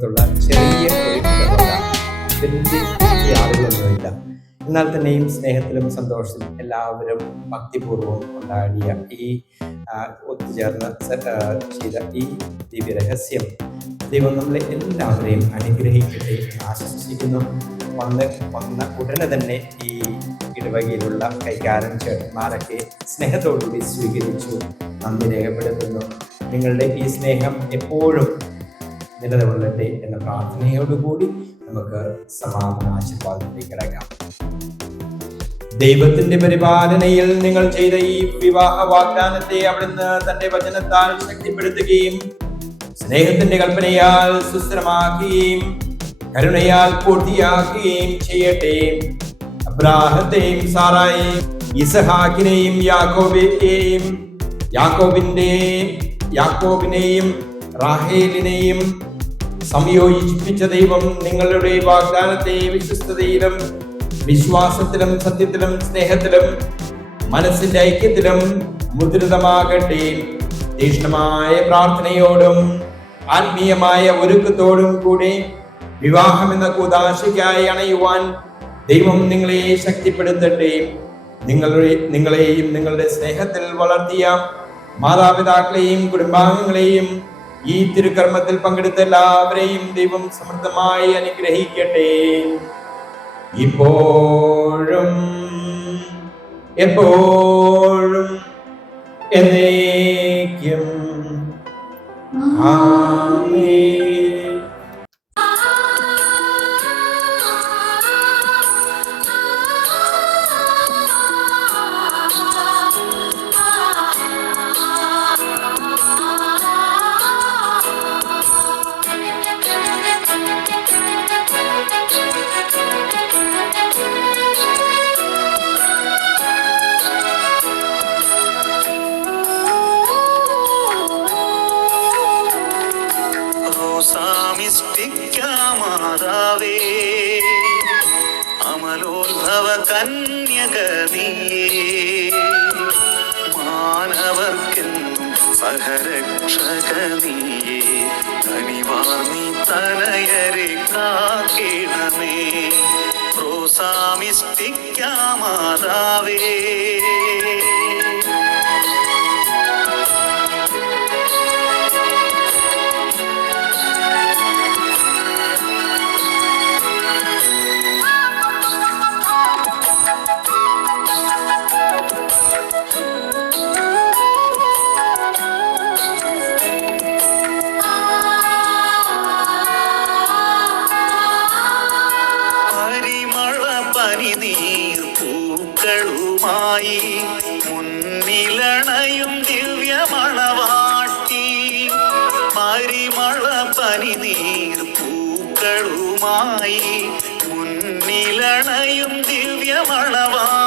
ലോകത്തുള്ള ചെറിയ വലിയ ആളുകളൊന്നുമില്ല. എന്നാൽ തന്നെയും സ്നേഹത്തിലും സന്തോഷത്തിലും എല്ലാവരും ഭക്തിപൂർവ്വം കൊണ്ടാടിയ ഈ ഒത്തുചേർന്ന് ചെയ്ത ഈ ദിവ്യരഹസ്യം ദൈവം നമ്മളെ എല്ലാവരെയും അനുഗ്രഹിക്കട്ടെ എന്ന് ആശംസിക്കുന്നു. വന്ന ഉടനെ തന്നെ ഈ ഇടവകയിലുള്ള കൈകാരൻ ചേട്ടന്മാരൊക്കെ സ്നേഹത്തോടുകൂടി സ്വീകരിച്ചു. നന്ദി രേഖപ്പെടുത്തുന്നു. നിങ്ങളുടെ ഈ സ്നേഹം എപ്പോഴും നിലനിൽക്കട്ടെ എന്ന പ്രാർത്ഥനയോടുകൂടി നമുക്ക് സമാപന ആശീർവാദത്തിലേക്ക് കിടക്കാം. ദൈവത്തിന്റെ പരിപാലനയിൽ നിങ്ങൾ ചെയ്ത ഈ വിവാഹ വാഗ്ദാനത്തെ അവിടുന്ന് തന്റെ വചനത്താൽ ശക്തിപ്പെടുത്തുകയും സ്നേഹത്തിന്റെ കൽപ്പനയാൽ സുസ്ഥിരമാക്കുകയും കരുണയാൽ പൂർത്തിയാക്കുകയും ചെയ്യട്ടെ. അബ്രാഹത്തെയും സാറായെയും ഇസഹാക്കിനെയും യാക്കോബിനെയും റാഹേലിനെയും സംയോജിപ്പിച്ച ദൈവം നിങ്ങളുടെ വാഗ്ദാനത്തെ വിശ്വസ്തതയിലും വിശ്വാസത്തിലും സത്യത്തിലും സ്നേഹത്തിലും മനസ്സിന്റെ ഐക്യത്തിലും മുദ്രിതമാകട്ടെ. തീക്ഷ്ണമായ പ്രാർത്ഥനയോടും ആത്മീയമായ ഒരുക്കത്തോടും കൂടി വിവാഹം എന്ന കൂദാശയ്ക്കായി അണയുവാൻ ദൈവം നിങ്ങളെ ശക്തിപ്പെടുത്തട്ടെ. നിങ്ങളെയും നിങ്ങളുടെ സ്നേഹത്തിൽ വളർത്തിയ മാതാപിതാക്കളെയും കുടുംബാംഗങ്ങളെയും ഈ തിരുക്കർമ്മത്തിൽ പങ്കെടുത്ത എല്ലാവരെയും ദൈവം സമൃദ്ധമായി അനുഗ്രഹിക്കട്ടെ. ഇപ്പോഴും എപ്പോഴും എന്നേക്കും ആമേൻ. മാതാവേ അമലോത്ഭവ കന്യകനീയേ മാനവർക്കെന്നും സഹരക്ഷകനീയേ കനിവാർന്നി തനയരെ കാക്കേണമേ. റോസാമിസ്റ്റിക്ക മാതാവേ പൂക്കളുമായി മുന്നിലണയും ദിവ്യമണവാട്ടി. പരിമള പനിനീർ പൂക്കളുമായി മുന്നിലണയും ദിവ്യമണവാട്ടി.